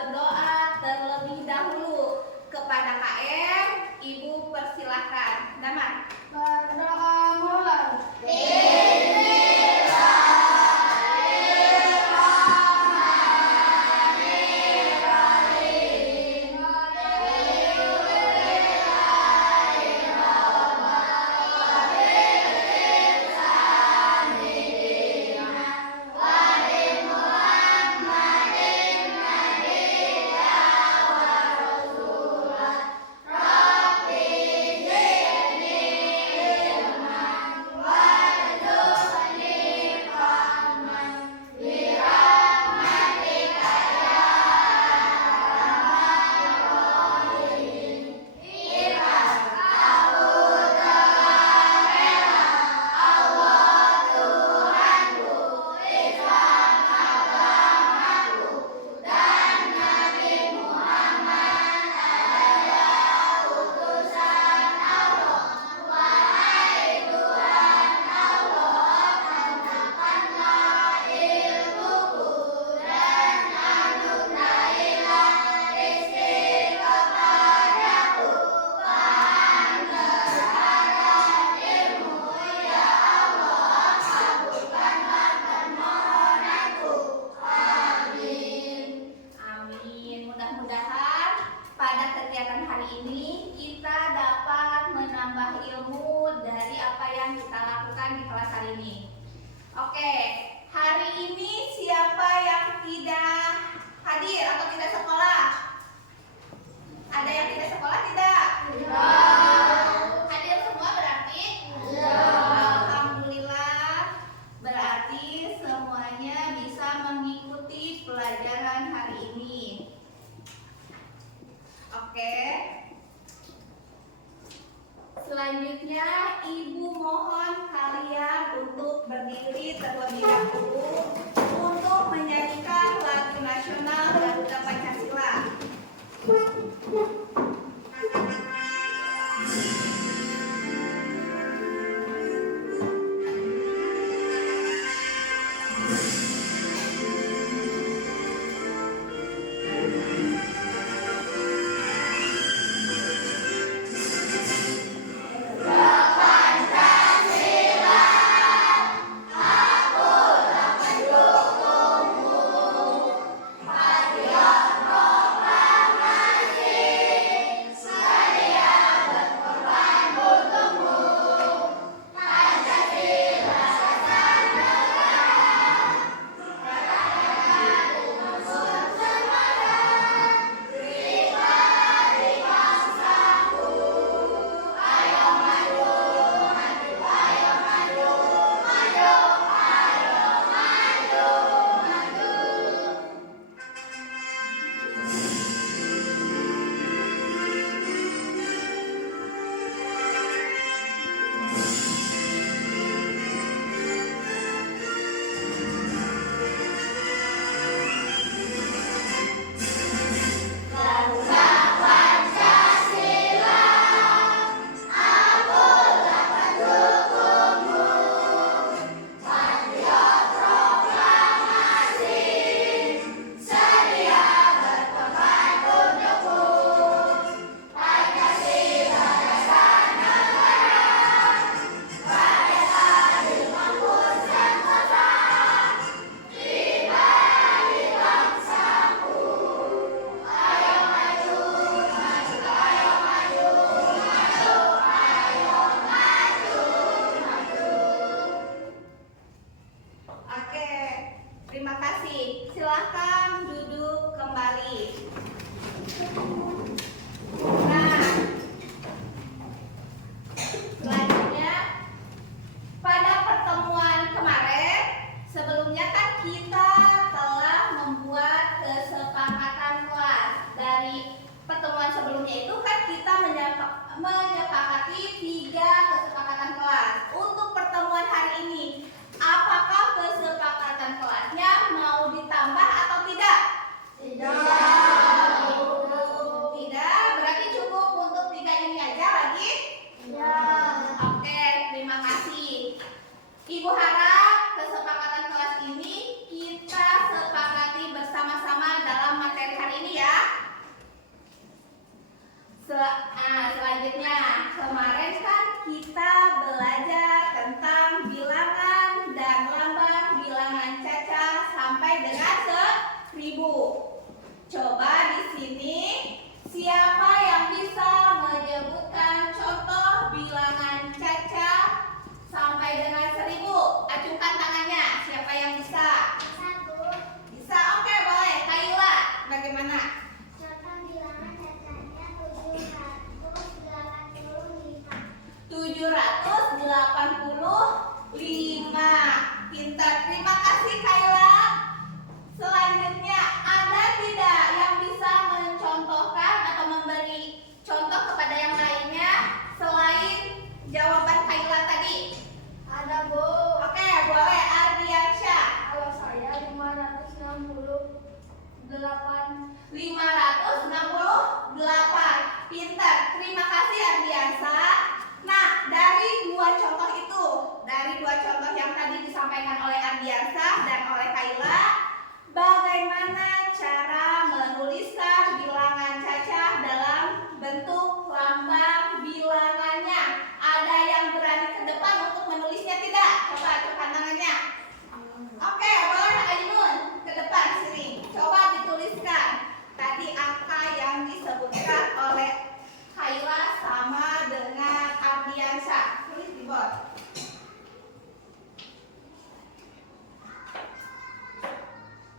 berdoa terlebih dahulu. Kepada KM, Ibu persilahkan. Nama? Berdoa mulai. Oke, hari ini siapa yang tidak hadir atau tidak sekolah? Ada yang tidak sekolah tidak? Hadir semua berarti? Alhamdulillah, berarti semuanya bisa mengikuti pelajaran hari ini. Oke. Selanjutnya, Ibu mohon kalian untuk berdiri terlebih dahulu untuk menyanyikan lagu nasional Garuda Pancasila. Pancasila, Contoh bilangan cacahnya 785. 785. Pintar. Terima kasih Kayla. Selanjutnya, ada tidak yang bisa mencontohkan atau memberi contoh kepada yang lainnya selain jawaban Kayla tadi? Ada, Bu. Oke, boleh Ardiansyah. Kalau saya 568. 568. Pintar. Terima kasih Ardiansyah. Nah, dari dua contoh itu, dari dua contoh yang tadi disampaikan oleh Ardiansyah dan oleh Kayla, bagaimana cara menuliskan bilangan cacah dalam bentuk lambang bilangannya? Ada yang berani ke depan untuk menulisnya tidak? Coba angkat tangannya. Oke, boleh Ainun ke depan sini. Coba dituliskan tadi angka yang disebutkan oleh Kayla sama dengan Ardiansyah. Tulis di board.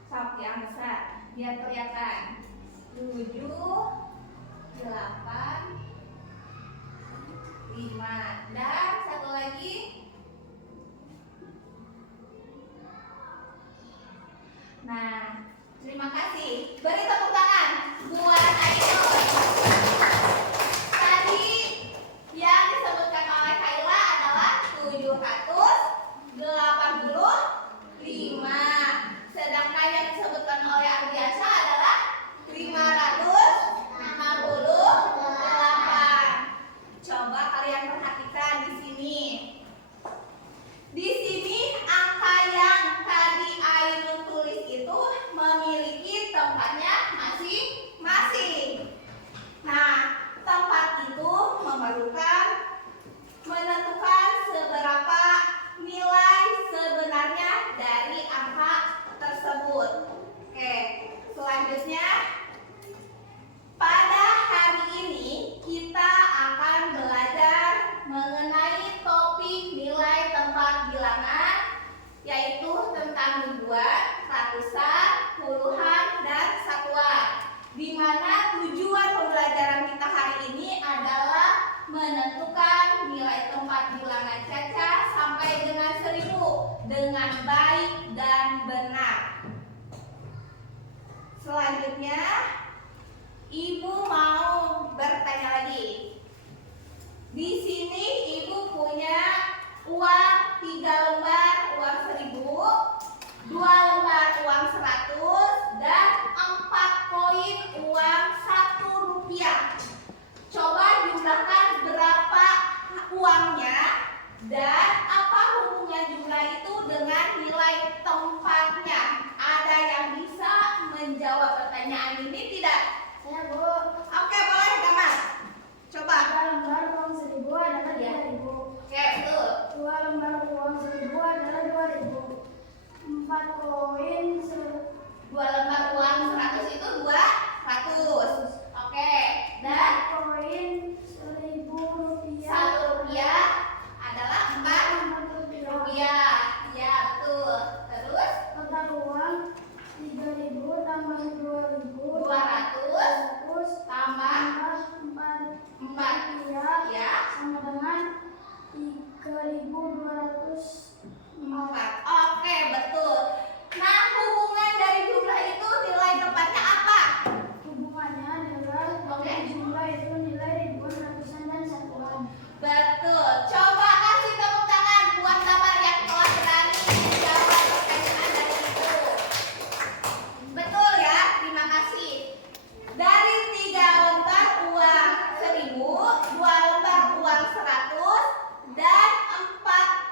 Sok yang besar biar kelihatan. 7, 8, 5. Dan satu lagi. Nah, terima kasih. Beri tepuk tangan buat Ainun. Tadi yang disebutkan oleh Kayla adalah 785. Sedangkan yang disebutkan oleh Ardiansyah adalah 568. Coba kalian perhatikan di sini. Di sini angka yang tadi Ainun tulis itu memiliki tempatnya masing-masing. Nah, tempat itu menentukan seberapa nilai sebenarnya dari angka tersebut. Oke, selanjutnya pada hari ini kita akan belajar mengenai topik nilai tempat bilangan, yaitu tentang ribuan, ratusan, puluhan, dan satuan. Di mana tujuan pembelajaran kita hari ini adalah menentukan nilai tempat bilangan cacah sampai dengan 1000 dengan baik dan benar. Selanjutnya, Ibu mau bertanya lagi. Di sini Ibu punya uang 3 lembar uang 1000, 2 lembar uang 100, dan 4 koin uang 1 rupiah. Coba jumlahkan berapa uangnya dan apa hubungan jumlah itu dengan nilai tempatnya. Ada yang bisa menjawab pertanyaan ini tidak? Saya, Bu. Oke, boleh Gamal. Coba. 3 lembar uang 1000 adalah 3000. Oke, betul. 2 lembar uang 1000 adalah 2000. 4 koin 2 lembar uang 100 itu 200. Oke. Dan koin 1000 rupiah. 1 rupiah adalah 4 rupiah. Ya, betul. Terus Total uang 3000 tambah 2000 200 tambah 4 rupiah ya, sama dengan 3204. 4. Oke, betul. Nah, hubungan dari jumlah itu nilai tempatnya apa? Hubungannya adalah Oke. jumlah itu nilai ribuan, ratusan, dan satuan. Betul. Coba kasih tepuk tangan buat Damar yang telah berani menjawab pertanyaan dari Ibu. Betul ya, terima kasih. Dari 3 lembar uang 1000, 2 lembar uang 100, dan 4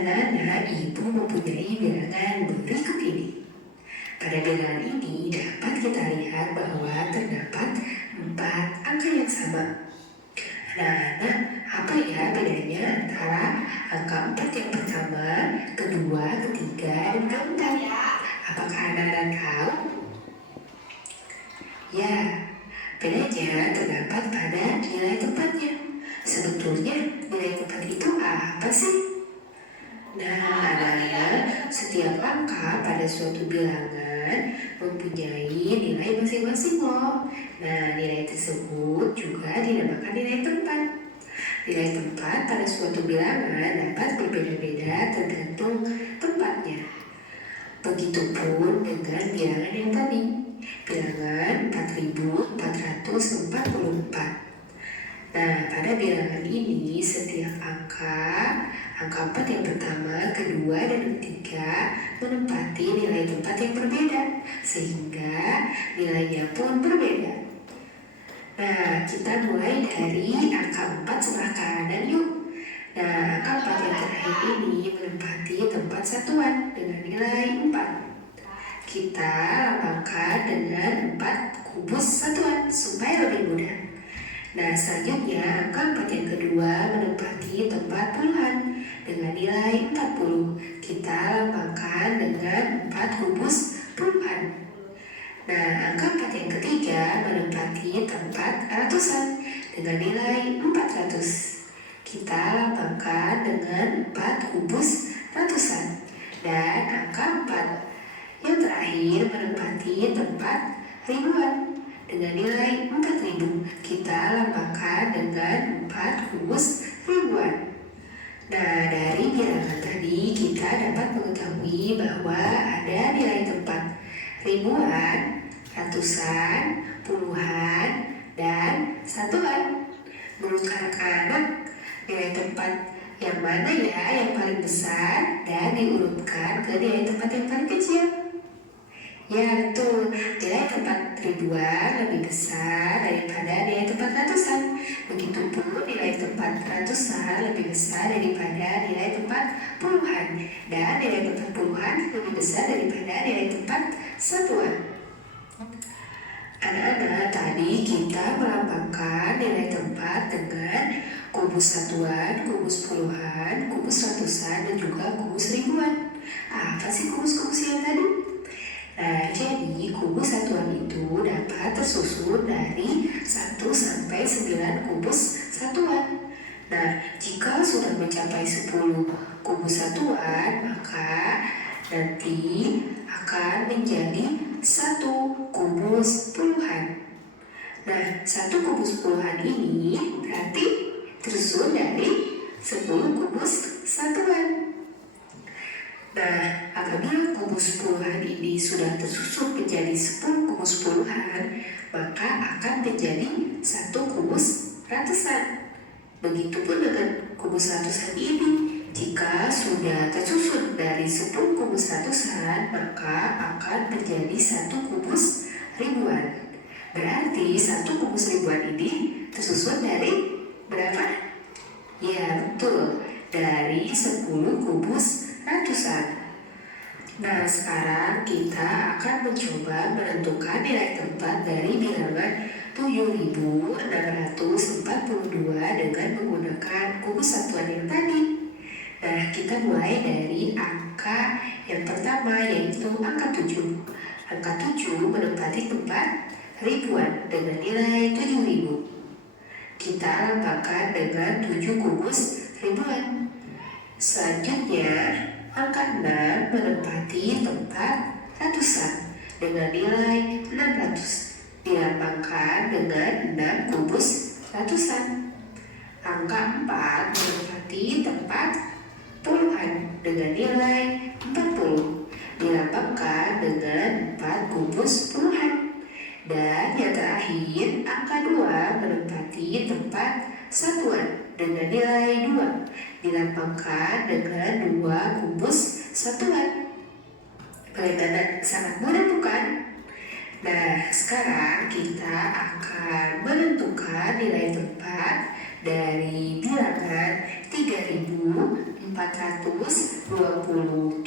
Anak-anak, ibu mempunyai bilangan berikut ini. Pada bilangan ini dapat kita lihat bahwa terdapat 4 angka yang sama. Anak-anak, apa ya bedanya antara angka 4 yang pertama, kedua, ketiga, dan keempat? Apakah anak-anak tahu? Ya, bedanya terdapat pada nilai tempatnya. Sebetulnya nilai tempat itu apa sih? Nah, anak-anak, setiap angka pada suatu bilangan mempunyai nilai masing-masing loh. Nah, nilai tersebut juga dinamakan nilai tempat. Nilai tempat pada suatu bilangan dapat berbeda-beda tergantung tempatnya. Begitupun dengan bilangan yang tadi, bilangan 4444. Nah, pada bilangan ini setiap angka 4 yang pertama, kedua, dan ketiga menempati nilai tempat yang berbeda, sehingga nilainya pun berbeda. Nah, kita mulai dari angka 4 sebelah kanan yuk. Nah, angka 4 yang terakhir ini menempati tempat satuan dengan nilai 4. Kita lambangkan dengan 4 kubus satuan supaya lebih mudah. Nah, selanjutnya angka 4 yang kedua menempati tempat puluhan dengan nilai 40. Kita lambangkan dengan 4 kubus puluhan. Nah, angka 4 yang ketiga menempati tempat ratusan dengan nilai 400. Kita lambangkan dengan 4 kubus ratusan. Dan angka 4 yang terakhir menempati tempat ribuan dengan nilai 4000. Kita lambangkan dengan 4 kubus ribuan. Nah, dari bilangan tadi kita dapat mengetahui bahwa ada nilai tempat ribuan, ratusan, puluhan, dan satuan. Menurut anak-anak, nilai tempat yang mana ya yang paling besar dan diurutkan ke nilai tempat yang paling kecil? Ya, betul. Nilai tempat ribuan lebih besar daripada nilai tempat ratusan. Begitupun nilai tempat ratusan lebih besar daripada nilai tempat puluhan. Dan nilai tempat puluhan lebih besar daripada nilai tempat satuan. Anak-anak, tadi kita melambangkan nilai tempat dengan kubus satuan, kubus puluhan, kubus ratusan, dan juga kubus ribuan. Apa sih kubus-kubus yang tadi? Nah, jadi kubus satuan itu dapat tersusun dari 1 sampai 9 kubus satuan. Nah, jika sudah mencapai 10 kubus satuan, maka nanti akan menjadi 1 kubus puluhan. Nah, 1 kubus puluhan ini berarti tersusun dari 10 kubus satuan. Nah, apabila kubus puluhan ini sudah tersusun menjadi 10 kubus puluhan, maka akan menjadi 1 kubus ratusan. Begitupun dengan kubus ratusan ini, jika sudah tersusun dari 10 kubus ratusan, maka akan menjadi 1 kubus ribuan. Berarti 1 kubus ribuan ini tersusun dari berapa? Ya, betul, dari 10 kubus ratusan. Nah, sekarang kita akan mencoba menentukan nilai tempat dari bilangan 7642 dengan menggunakan kubus satuan yang tadi. Nah, kita mulai dari angka yang pertama, yaitu angka 7. Angka 7 menempati tempat ribuan dengan nilai 7000. Kita lambangkan dengan 7 kubus ribuan. Selanjutnya, angka 6 menempati tempat ratusan dengan nilai 600. Dilambangkan dengan 6 kubus ratusan. Angka 4 menempati tempat puluhan dengan nilai 40. Dilambangkan dengan 4 kubus puluhan. Dan yang terakhir, angka 2 menempati tempat satuan dengan nilai 2. Dilambangkan dengan 2 kubus satuan. Bagaimana? Sangat mudah bukan? Nah, sekarang kita akan menentukan nilai tempat dari bilangan 3444 127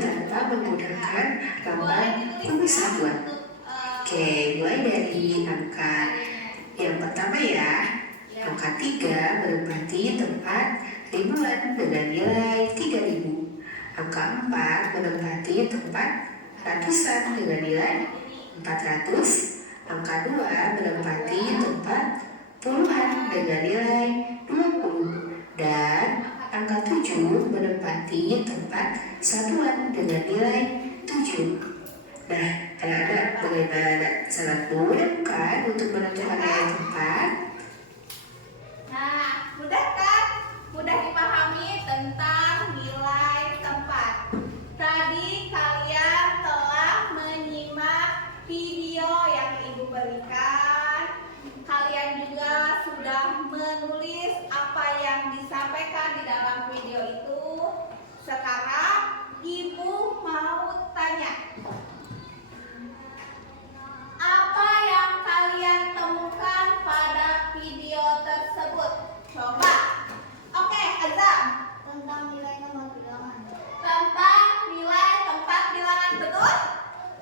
tanpa menggunakan lambang kubus satuan. Oke, mulai dari angka yang pertama ya. Angka 3 menempati tempat ribuan dengan nilai 3000. Angka 4 menempati tempat ratusan dengan nilai 400. Angka 2 menempati tempat puluhan dengan nilai 20. Dan angka 7 menempati tempat satuan dengan nilai 7. Nah, anak-anak bagaimana? Sangat mudah kan untuk menentukan nilai tempat? Nah, mudah kan? Mudah dipahami tentang nilai tempat. Tadi kalian telah menyimak video yang Ibu berikan. Kalian juga sudah menulis apa yang disampaikan di dalam video itu. Sekarang Ibu mau tanya. Apa yang kalian temukan pada video tersebut? Coba. Oke, Azam. Tentang nilai nomor bilangan. Tentang nilai tempat bilangan, betul?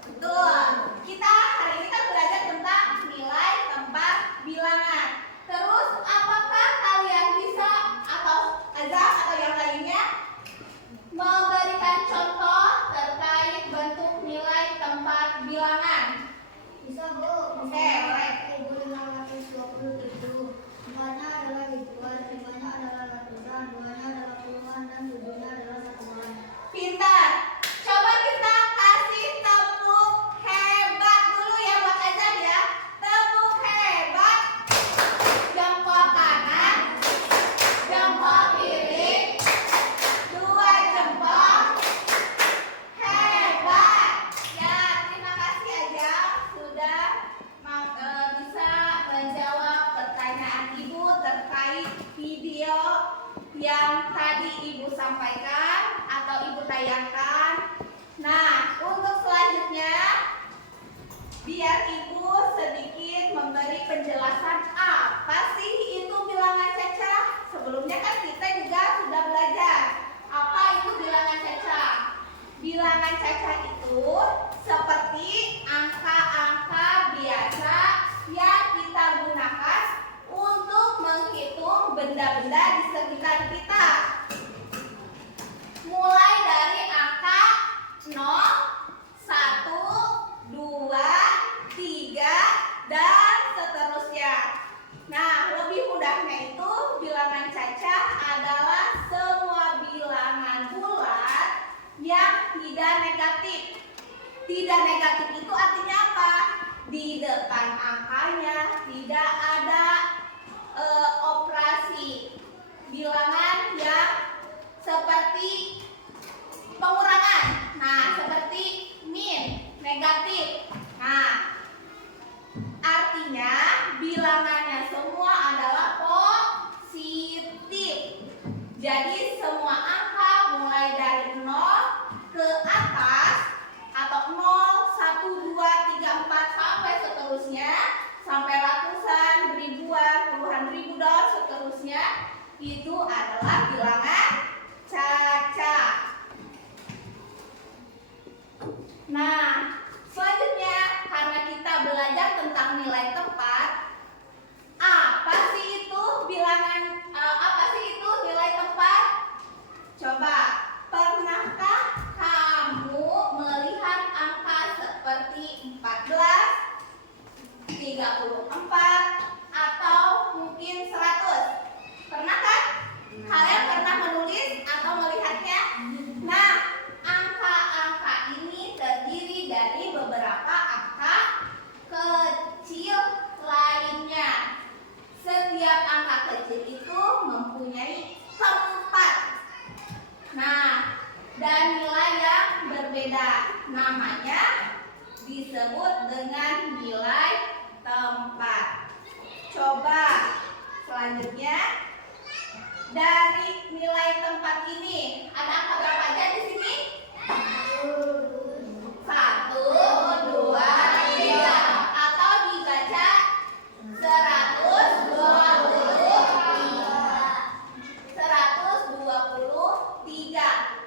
Betul. Kita hari ini kan belajar tentang nilai tempat bilangan. Terus, apakah kalian bisa atau Azam atau yang lainnya memberikan contoh terkait bentuk nilai tempat bilangan? Bisa Bu. Oke, boleh. 1527. Empatnya adalah ribuan, limanya adalah ratusan, duanya adalah puluhan, dan tujuhnya adalah satuan. Pintar. Coba kita kasih tepuk hebat dulu ya buat Azam ya. Tepuk hebat. Jempol kanan, jempol kiri, 2 jempol. Hebat. Ya, terima kasih Azam sudah bisa menjawab pertanyaan Ibu terkait video yang tadi Ibu sampaikan atau Ibu tayangkan. Nah, untuk selanjutnya biar Ibu sedikit memberi penjelasan apa sih itu bilangan cacah. Sebelumnya kan kita juga sudah belajar apa itu bilangan cacah. Bilangan cacah itu seperti angka-angka biasa yang kita gunakan untuk menghitung benda-benda di sekitar kita. Mulai dari angka 0, 1, 2, 3, dan seterusnya. Nah, lebih mudahnya itu bilangan cacah adalah semua bilangan bulat yang tidak negatif. Tidak negatif itu artinya apa? Di depan angkanya tidak ada operasi bilangan yang seperti pengurangan. Nah, seperti min, negatif. Nah, artinya bilangannya semua adalah positif. Jadi semua angka mulai dari 0 ke atas atau 0, 1, 2, 3, 4 sampai seterusnya, sampai ratusan, ribuan, puluhan ribu dan seterusnya, itu adalah bilangan cacah. Nah, selanjutnya karena kita belajar tentang nilai tempat, apa sih itu nilai tempat? Coba, pernahkah kamu melihat angka seperti 14, 34, atau mungkin 100? Pernah kan? Kalian pernah menulis atau melihatnya? Nah, angka-angka ini terdiri dari beberapa angka kecil lainnya. Setiap angka kecil itu mempunyai tempat. Nah, dan nilai yang berbeda. Namanya disebut dengan nilai tempat. Coba selanjutnya dari nilai tempat ini ada angka berapa aja di sini? 1, 2, 3, atau dibaca 123.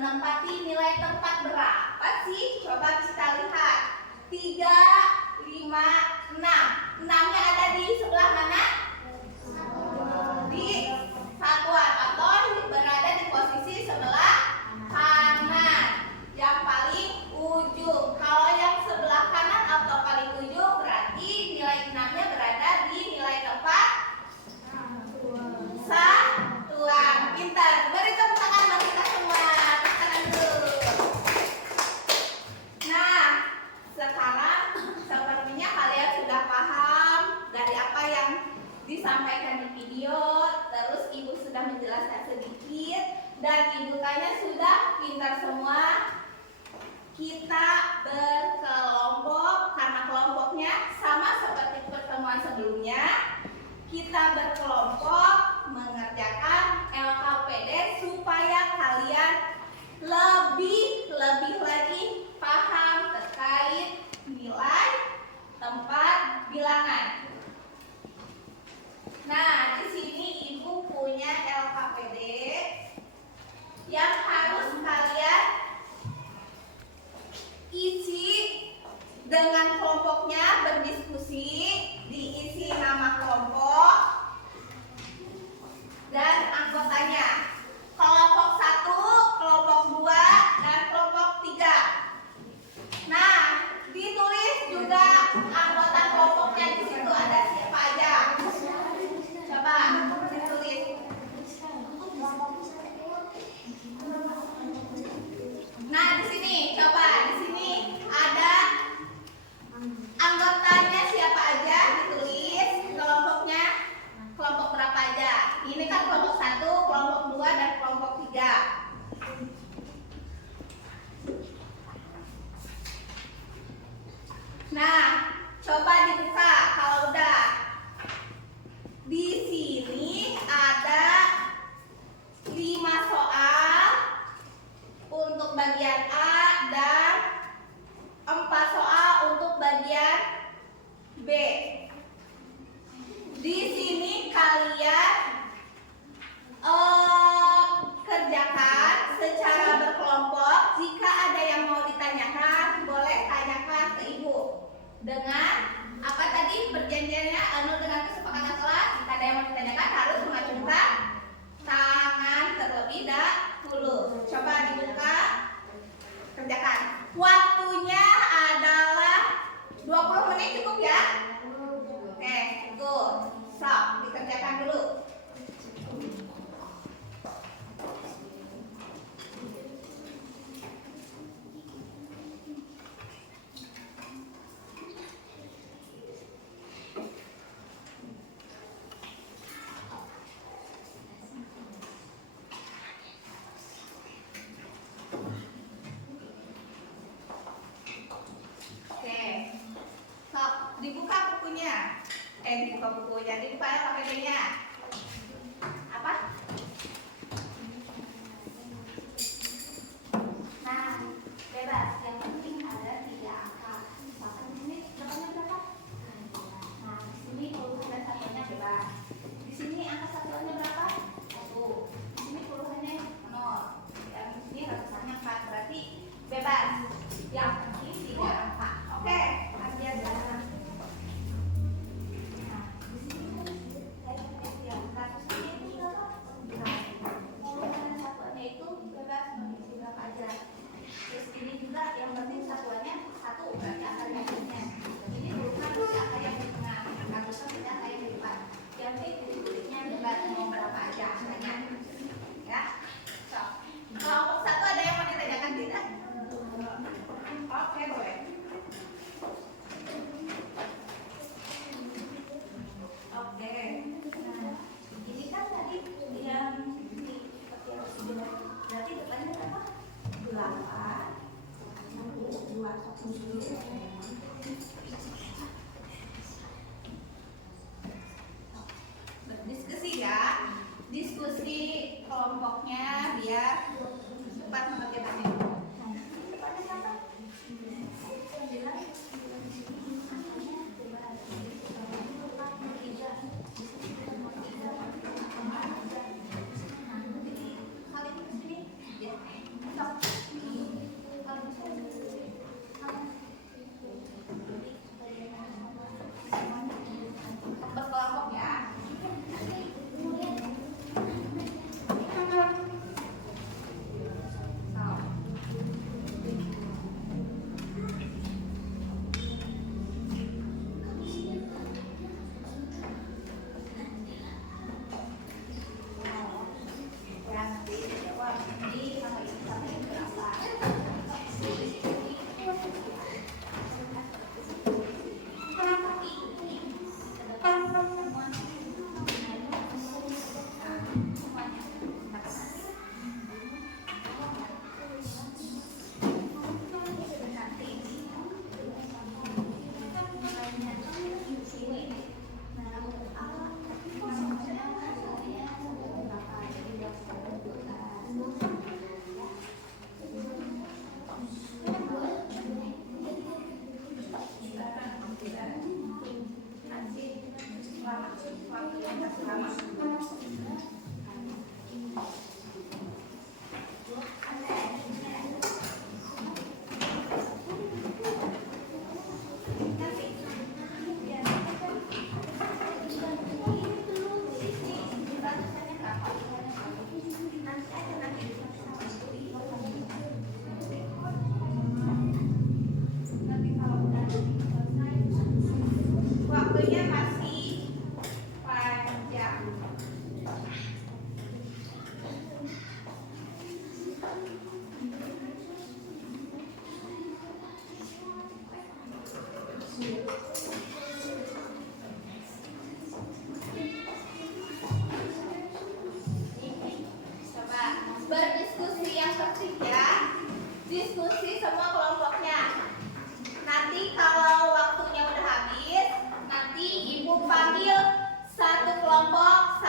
menempati nilai tempat berapa sih? Coba kita lihat. 3, 5, 6. 6-nya ada di sebelah mana? Di satuan atau berada di posisi sebelah kanan, yang paling ujung. Kalau yang sebelah kanan atau paling ujung berarti nilai 6-nya berada di nilai tempat satuan. Pintar. Beri tepuk tangan buat kita semua. Tepuk tangan dulu. Nah, sekarang sepertinya kalian sudah paham dari apa yang disampaikan di video. Terus ibu sudah menjelaskan sedikit dan ibu tanya sudah pintar semua. Kita berkelompok karena kelompoknya sama seperti pertemuan sebelumnya. Kita berkelompok mengerjakan LKPD supaya kalian lebih lagi paham terkait nilai tempat bilangan. Nah, di sini ibu punya LKPD yang harus kalian isi dengan kelompoknya, berdiskusi, diisi nama kelompok dan anggotanya. Kelompok 1, kelompok 2, dan kelompok 3. Nah, ditulis juga anggota kelompoknya di situ ada siapa aja. Coba ditulis. Nah, di sini coba di sini ada anggotanya siapa aja, ditulis kelompoknya, kelompok berapa aja. Ini kan kelompok 1, kelompok 2, dan kelompok 3. Nah, coba dibuka kalau udah. Di sini ada 5 soal untuk bagian A dan 4 soal untuk bagian B. Di sini kalian kerjakan secara berkelompok. Jika ada yang mau ditanyakan, boleh tanyakan ke ibu. Dengan apa tadi perjanjiannya, dengan kesepakatan kelas. Jika ada yang mau ditanyakan harus mengacungkan tangan terlebih dahulu. Coba dibuka, kerjakan. Waktunya adalah 20 menit, cukup ya? Oke, cukup. Stop, dikerjakan dulu. Dibuka bukunya. Dibuka bukunya, dibuka LKPD-nya. Apa? Nah, bebas. Yang penting ada 3 angka. Misalkan di sini angkanya berapa? Nah, di sini puluhan dan satuannya bebas. Di sini angka satuannya berapa? 1. Di sini puluhannya 0. Dan di sini ratusannya 4. Berarti bebas. Yang penting 3 angka. Oke, hadiah biasa. Yang penting satuannya 1 berarti angka yang akhirnya. Ini bukan berarti angka yang di tengah, ratusan berarti angka yang di depan. Yang penting titiknya bebas mau berapa aja angkanya. Ya. So, kelompok 1 ada yang mau ditanyakan tidak? Oke, boleh. Oke. Nah, ini kan tadi yang berarti depannya berapa? 8. Berdiskusi ya, diskusi kelompoknya biar cepat mengerjakannya. Kali ini sini, ya. Coba berdiskusi yang ketiga, diskusi semua kelompoknya. Nanti kalau waktunya udah habis, nanti ibu panggil satu kelompok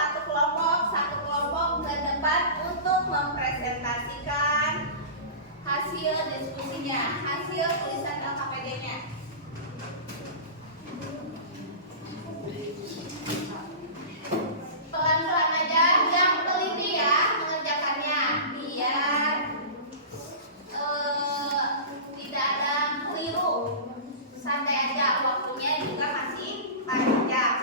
ke depan untuk mempresentasikan hasil diskusinya, hasil tulisan LKPD-nya. Pelan-pelan aja, yang teliti ya mengerjakannya, biar tidak ada keliru. Santai aja, waktunya juga masih panjang.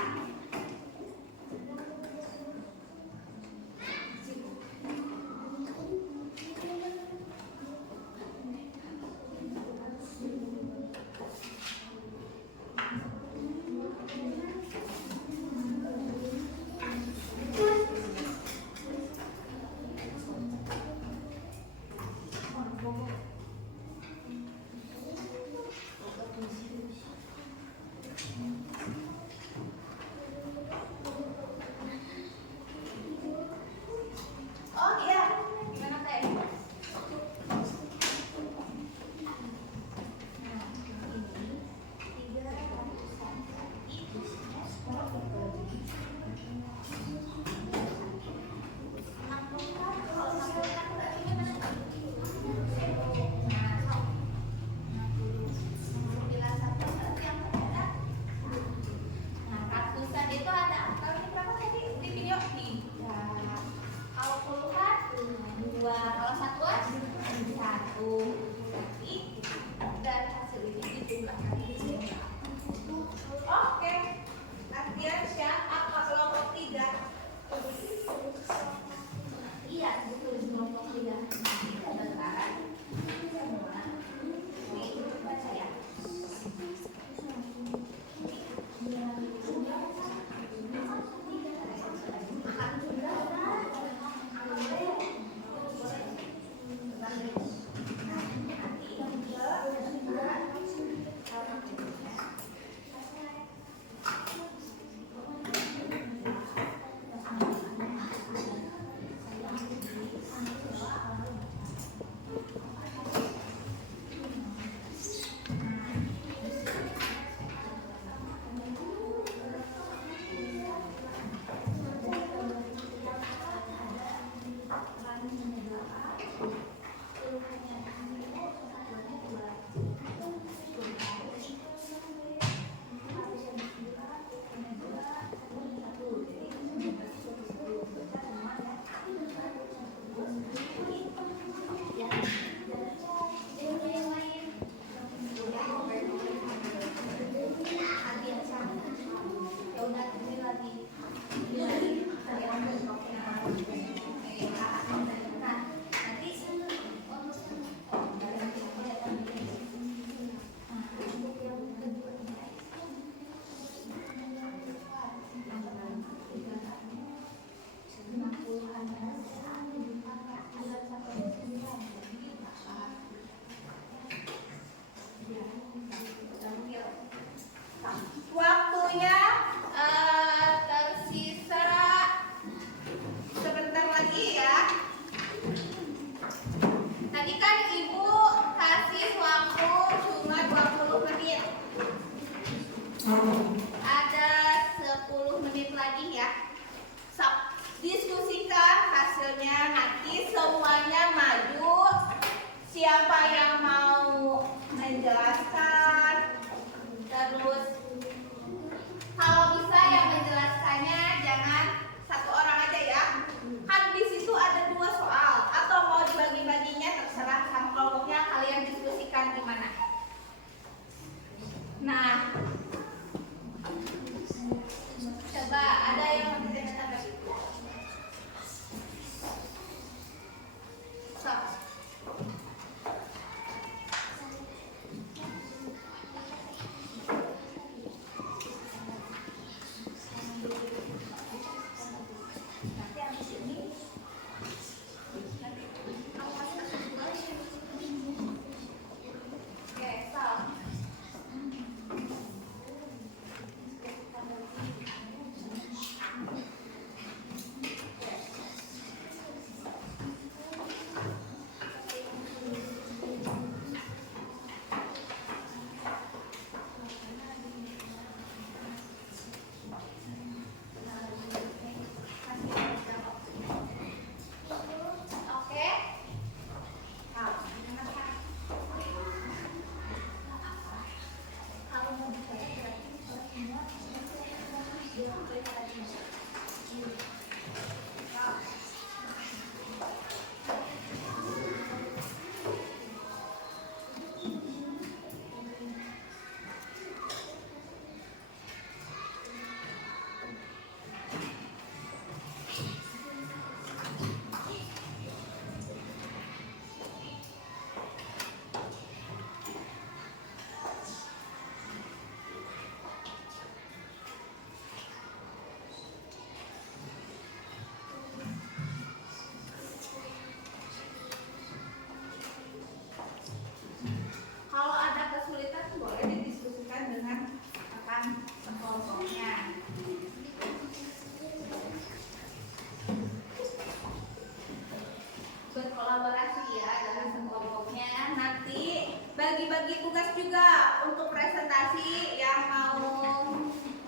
bagi tugas juga untuk presentasi. Yang mau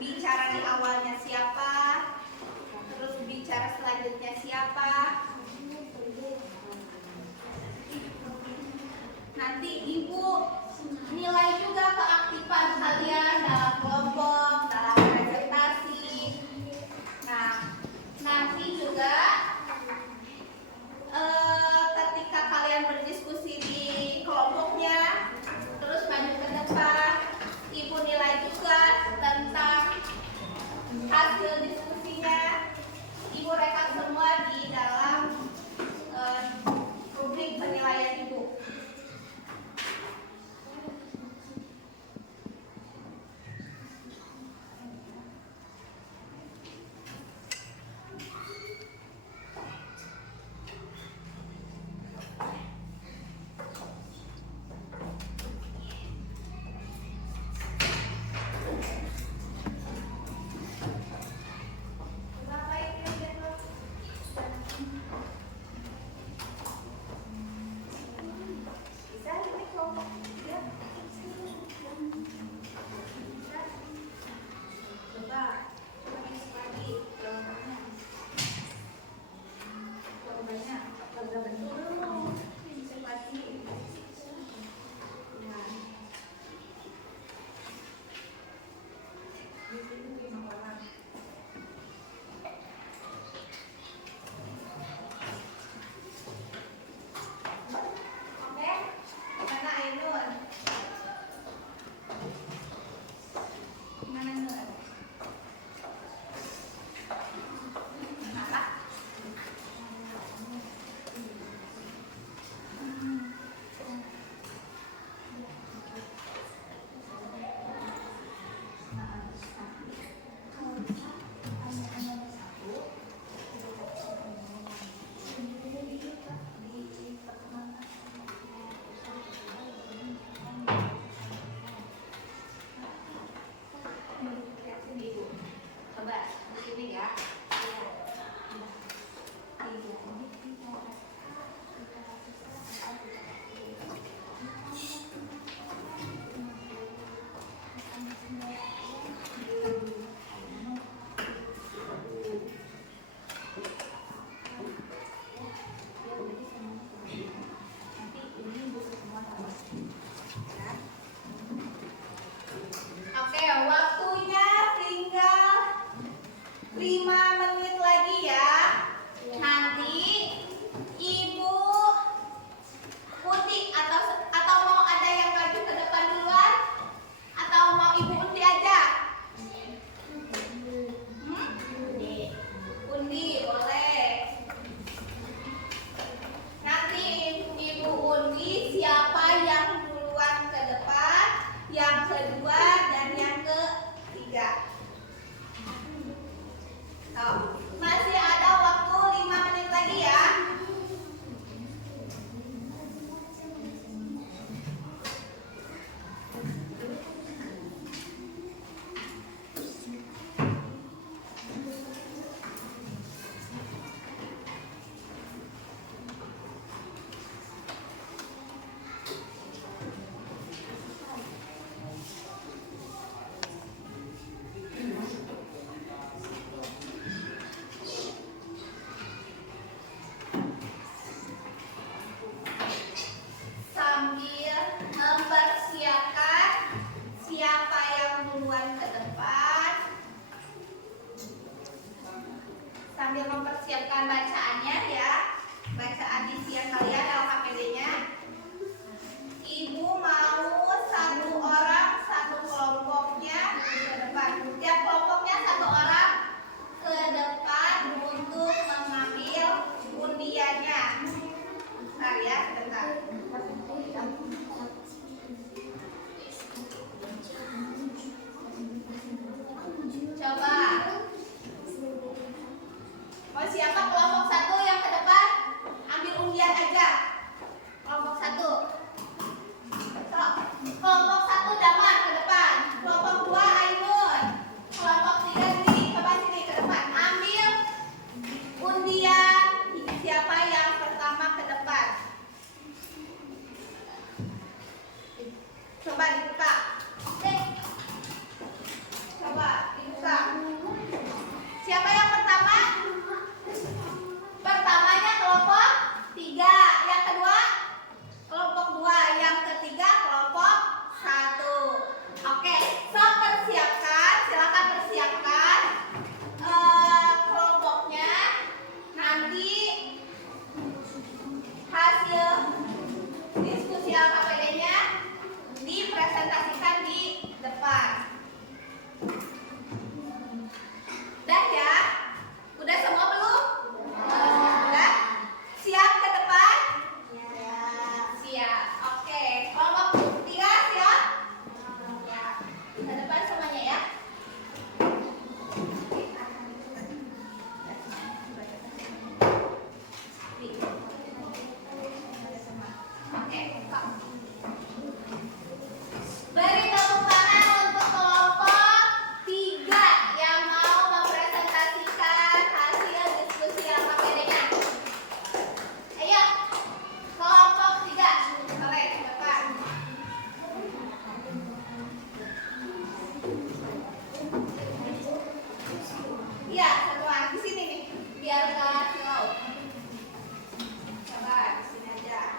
bicara di awalnya siapa, terus bicara selanjutnya siapa. Nanti ibu nilai juga keaktifan kalian dalam kelompok, dalam presentasi. Nah, nanti juga ketika kalian berdiskusi di kelompoknya, terus maju ke depan, ibu nilai juga tentang hasil diskusinya. Ibu rekap semua di dalam rubrik penilaian ibu. Oke, waktunya tinggal 5 menit lagi ya. Nanti Ibu Putih atau mau ada yang maju ke depan duluan? Atau mau Ibu undi aja? Undi boleh. Nanti Ibu undi siapa yang duluan ke depan, yang kedua dan yang ketiga. Masih ada waktu 5 menit lagi ya. Sambil mempersiapkan siapa yang duluan ke depan, sambil mempersiapkan bacaannya ya, bacaan di siang kalian LKPD-nya. Ibu mau satu orang satu kelompoknya ke depan. Tiap kelompoknya satu orang ke depan untuk mengambil undiannya. Bentar ya, sebentar. Coba. Mau siapa kelompok satu yang ke depan? Ambil undian aja. Coba dibuka. Coba dibuka. Siapa yang pertama? Pertamanya kelompok 3. Yang kedua kelompok 2. Yang ketiga kelompok 1. Oke, so persiapkan, silakan persiapkan kelompoknya. Nanti hasil diskusi LKPD-nya dipresentasikan di depan. Udah ya? Udah semua belum? Udah? Siap ke depan? Siap. Oke, kelompok 3 siap? Ya. Ke depan semuanya ya. Oke, stop. Beri tepuk tangan untuk kelompok 3 yang mau mempresentasikan hasil diskusi LKPD-nya. Ayo, kelompok 3, boleh ke depan. Iya, semua di sini nih, biar nggak silau. Coba di sini aja.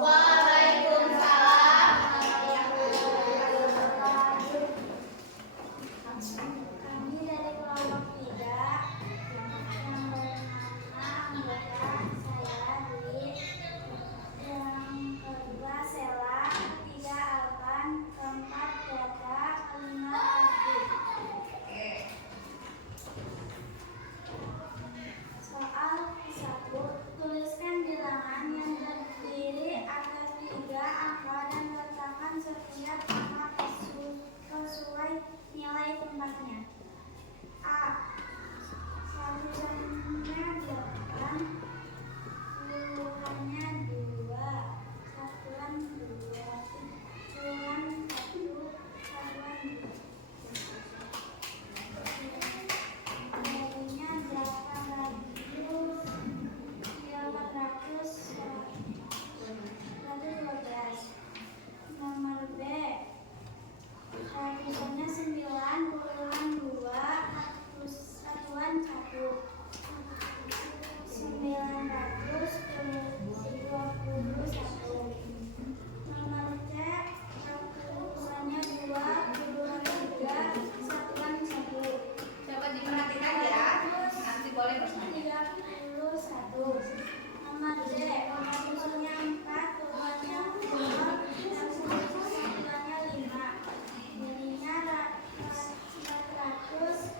Waalaikumsalam. Kami dari kelompok 3 yang bernama anggota saya Dwi, yang kedua Sela, ketiga Alvan, keempat Data, kelima Ardi. Oke. Soal 1. Tuliskan bilangan yang terdiri atas 3 angka dan letakkan setiap angka sesuai nilai tempatnya. A. Satuannya 8, puluhannya 2, satuan 2, puluhan 1, satuan 2. Jadinya 112. Nomor B. Ratusannya 9, puluhan 2, satuan 1. 921. Nomor C. Ratusannya 2, puluhan 3, satuan 1. Coba diperhatikan ya. Nanti boleh bertanya. 31. Nomor D. Ratusannya 4, puluhannya 2, satuannya 5. Jadinya 400.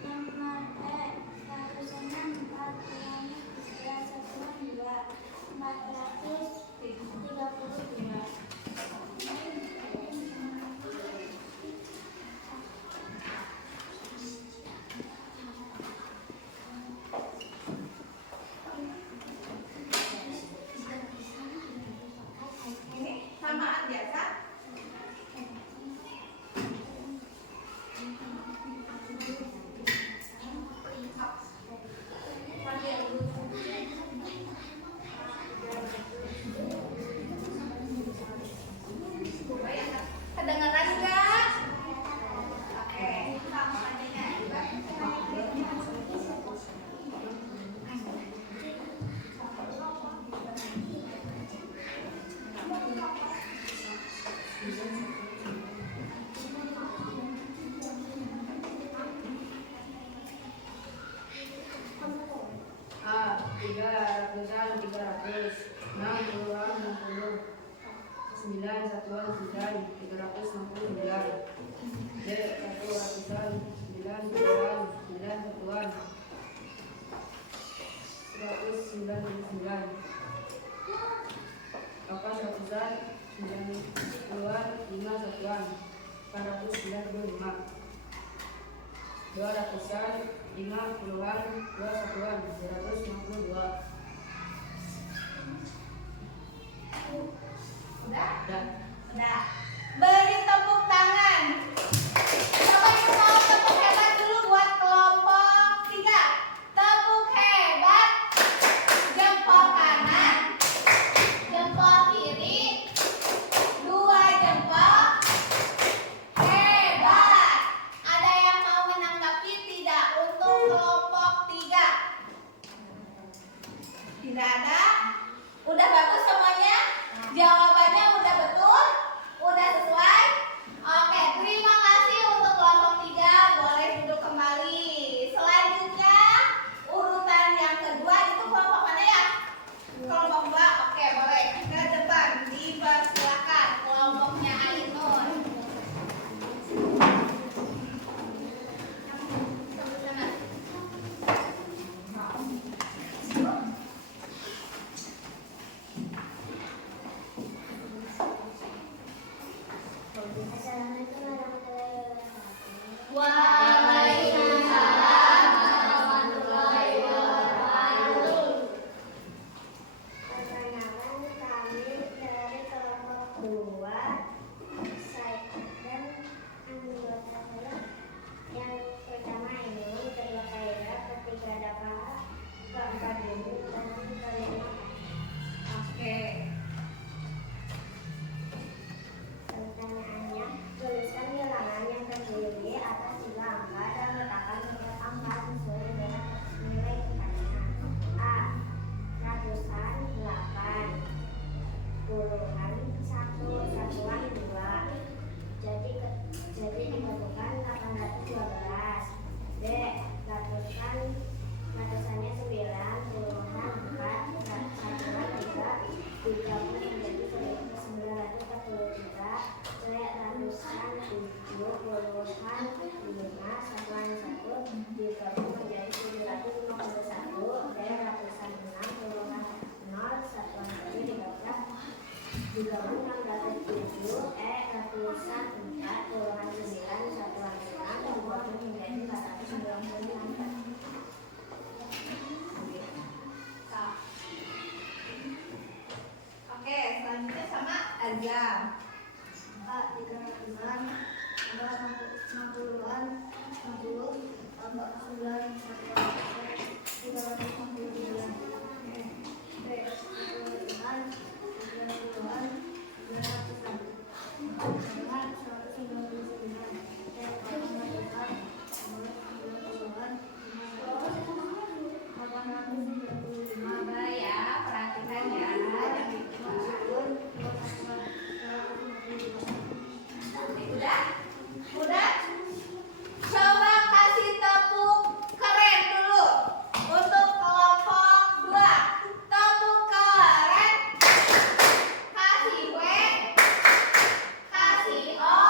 Nomor E. Ratusannya 4, puluhannya 3, satuan 2, 432. Ini samaan biasa. Kedengaran enggak? Oke, sama adanya juga. A. 3 ratusan 300, 6 puluhan 60, 9 satuan 9, 369. D. 1 ratusan 9 puluhan 9 satuan 199. 8 ratusan 9 puluhan 5 satuan 495. dua ratusan, lima puluhan, dua satuan, 252. Udah? Dan Udah. Beri tepuk tangan. Coba yang mau tepuk hebat dulu buat kelompok 3. Tepuk hebat. Jempol kanan, jempol kiri, 2 jempol. Hebat. Ada yang mau menanggapi tidak untuk kelompok 3? Tidak ada? Udah bagus semuanya? Jawabannya udah betul? Udah sesuai? Oke, terima kasih untuk kelompok 3. Boleh duduk kembali. Selanjutnya, urutan yang kedua itu kelompok mana ya? Kelompok 2. Oke, boleh. Ke depan, dipersilakan kelompoknya Ainun. Assalamualaikum warahmatullahi wabarakatuh. Waalaikumsalam warahmatullahi wabarakatuh. Perkenalkan kami dari kelompok 2. Saya dan anggota saya yang pertama ini, kedua Kaira, ketiga Dapa, keempat Bumi, dan kelima. Oke. Pertanyaannya, tuliskan bilangan yang terdiri atas 3 angka dan letakkan nilai angka sesuai dengan nilai pertanyaan. A. Ratusan 8, puluhan 1, satuan 2. Jadi ditentukan 812. B. Ratusannya 9, puluhan 4, satuan 3. Digabung menjadi 943. C. Ratusan 7, puluhan 5, satuan 1. Digabung menjadi 751. D. Ratusan 6, puluhan 0, satuan 1. Digabung 607. E. Ratusan 4, puluhan 9, satuan 6. Digabung menjadi 496. Oke, selanjutnya sama Azam. A. 300-an, 60-an, 60, 49, 369. B. 30-an, 90-an, 900-an, 199. C. 800-an, 90-an, 895. Maba ya, perhatikan ya. Udah? Udah? Coba kasih tepuk keren dulu untuk kelompok 2. Tepuk keren. Kasih W, kasih O,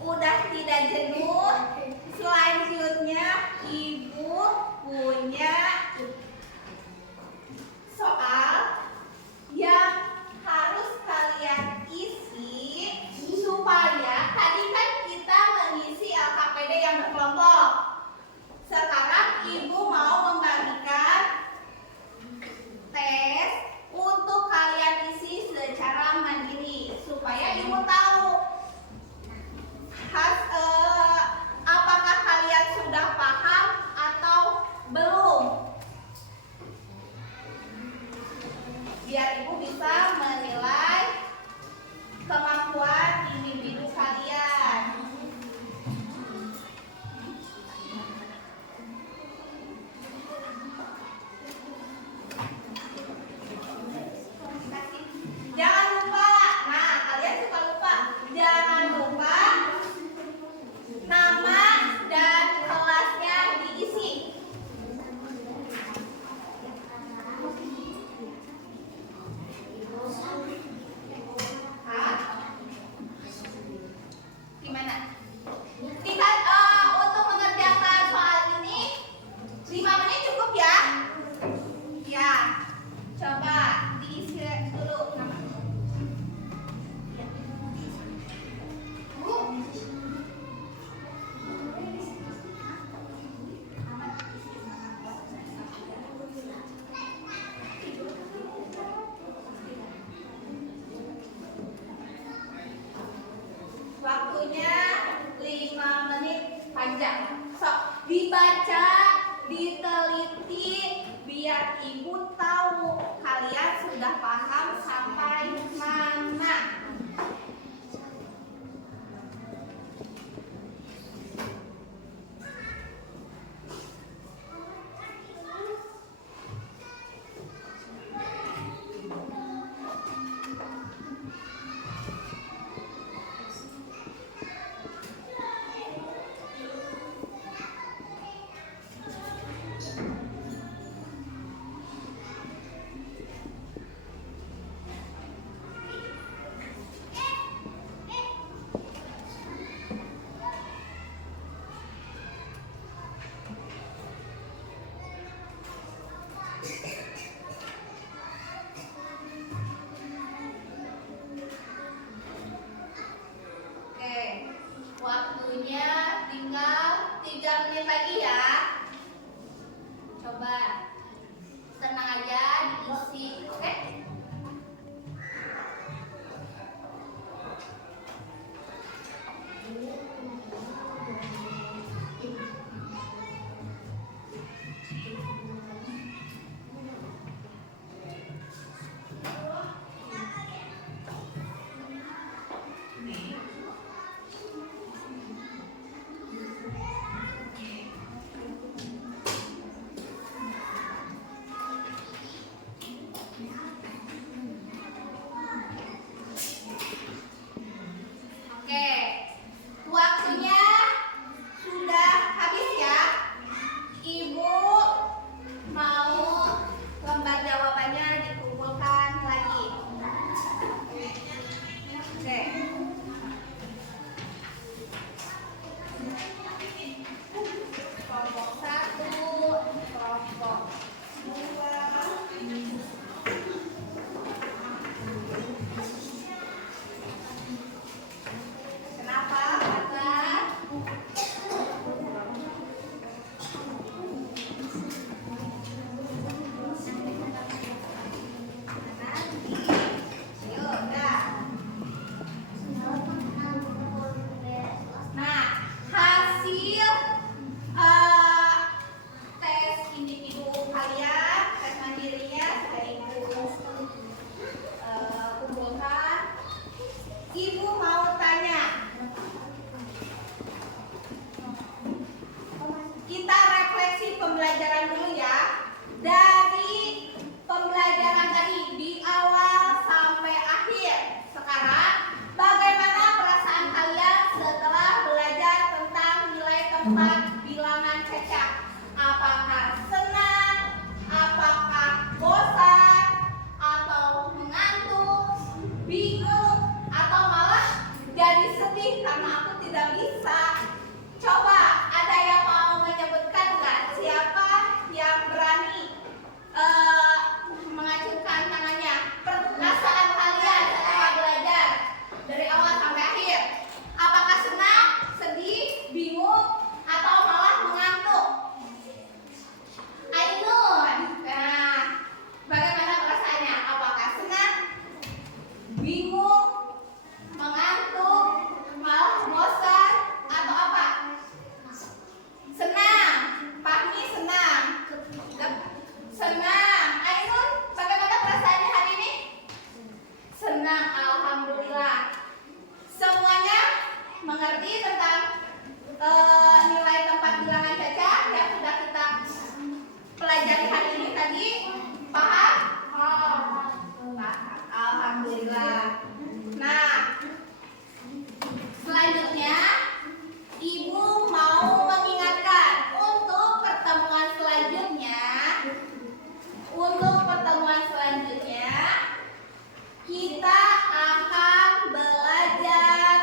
udah tidak jenuh, selanjutnya Ibu punya soal yang harus kalian isi supaya tadi kan kita mengisi LKPD yang berkelompok. Sekarang Ibu mau membagikan tes untuk kalian isi secara mandiri supaya Ibu tahu apakah kalian sudah paham atau belum. Biar Ibu bisa menilai kemampuan individu kalian. Jangan lupa, nah kalian suka lupa. Jangan lupa nama dan kelasnya diisi. Hah? Gimana? Kita untuk mengerjakan soal ini 5 menit cukup ya? Ya. Coba diisi dulu nama. Bu. Waktunya 5 menit panjang. So, dibaca, diteliti, biar Ibu tahu kalian sudah paham sampai mana. Oke, waktunya tinggal 3 menit lagi ya. Coba tenang aja diisi, oke? Oke, waktunya sudah habis ya. Ibu mau lembar jawabannya dikumpulkan lagi. Oke. Kelompok 1, kelompok 2. Kenapa? Karena nah, hasil tes individu kalian, tes mandirinya sudah Ibu kumpulkan. Ibu mau tanya, kita refleksi pembelajaran dulu ya. Dari pembelajaran tadi di awal sampai akhir. Sekarang bagaimana perasaan kalian setelah belajar tentang nilai tempat bilangan cecak? Apakah senang? Apakah bosan? Atau mengantuk? Bingung? Atau malah jadi sedih karena aku tidak bisa. Coba ada yang mau menyebutkan nggak siapa yang berani mengacungkan tangannya? Perasaan kalian setelah belajar dari awal sampai akhir, apakah senang, sedih, bingung, atau malah mengantuk? Ainun, nah, bagaimana perasaannya? Apakah senang, bingung, mengantuk, malah bosan, atau apa? Senang, Fahmi senang. Senang. Ainun, bagaimana perasaannya hari ini? Senang, alhamdulillah. Semuanya mengerti tentang nilai tempat bilangan caca yang sudah kita pelajari hari ini tadi? Paham? Paham. Alhamdulillah. Nah, selanjutnya Ibu mau mengingatkan untuk pertemuan selanjutnya. Untuk pertemuan selanjutnya kita akan belajar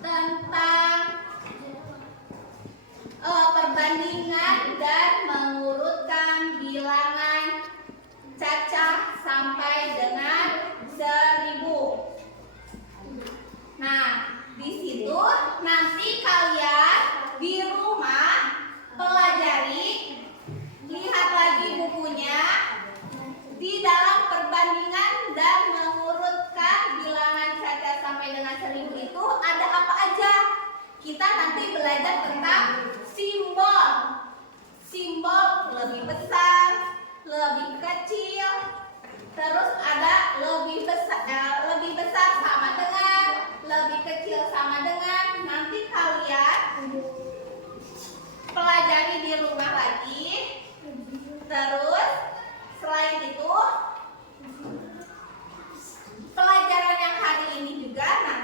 tentang perbandingan dan mengurutkan bilangan cacah sampai dengan 1000. Nah, di situ nanti kalian di rumah pelajari, lihat lagi bukunya. Di dalam perbandingan dan mengurutkan bilangan cacah sampai dengan 1000 itu ada apa aja? Kita nanti belajar tentang simbol. Simbol lebih besar, lebih kecil, terus ada lebih besar sama dengan, lebih kecil sama dengan. Nanti kalian pelajari di rumah lagi. Terus selain itu, pelajaran yang hari ini juga nanti